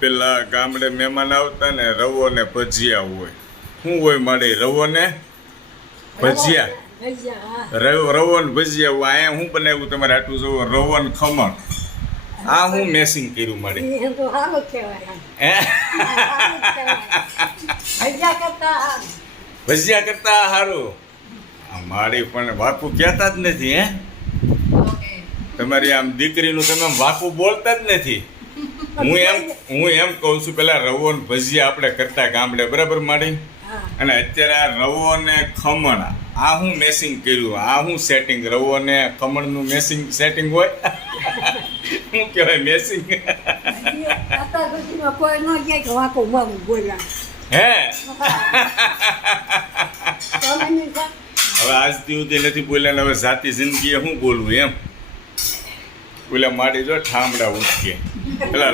પેલા ગામડે મહેમાન આવતા ને રવો ને ભજીયા હોય. શું હોય મારે? રવો ને ભજીયા. રવો ને ભજીયા હોય. અહીંયા શું બનાવ્યું તમારે આટલું જોવો? રવો ને ખમણ. આ હું મેસિંગ કર્યું મારે? ભજીયા કરતા સારું. મારી પણ વાકું કહેતા જ નથી. હે, તમારી આમ દીકરીનું તમે વાકું બોલતા જ નથી. હું એમ કહું છું, પેલા રવો ને ભજીયા આપણે કરતા ગામડે, બરાબર મારી? અને અત્યારે આ રવો ને ખમણ, આ હું મેસિંગ કર્યું? આ હું સેટિંગ? રવો ને ખમણનું મેસિંગ સેટિંગ હોય. શું કહેવાય મેસિંગ? હે, હવે આજથી સુધી નથી બોલ્યા ને હવે જાતિ જિંદગીએ શું બોલવું એમ? બોલ્યા મારી જો ઠામડા ઉઠીએ પેલા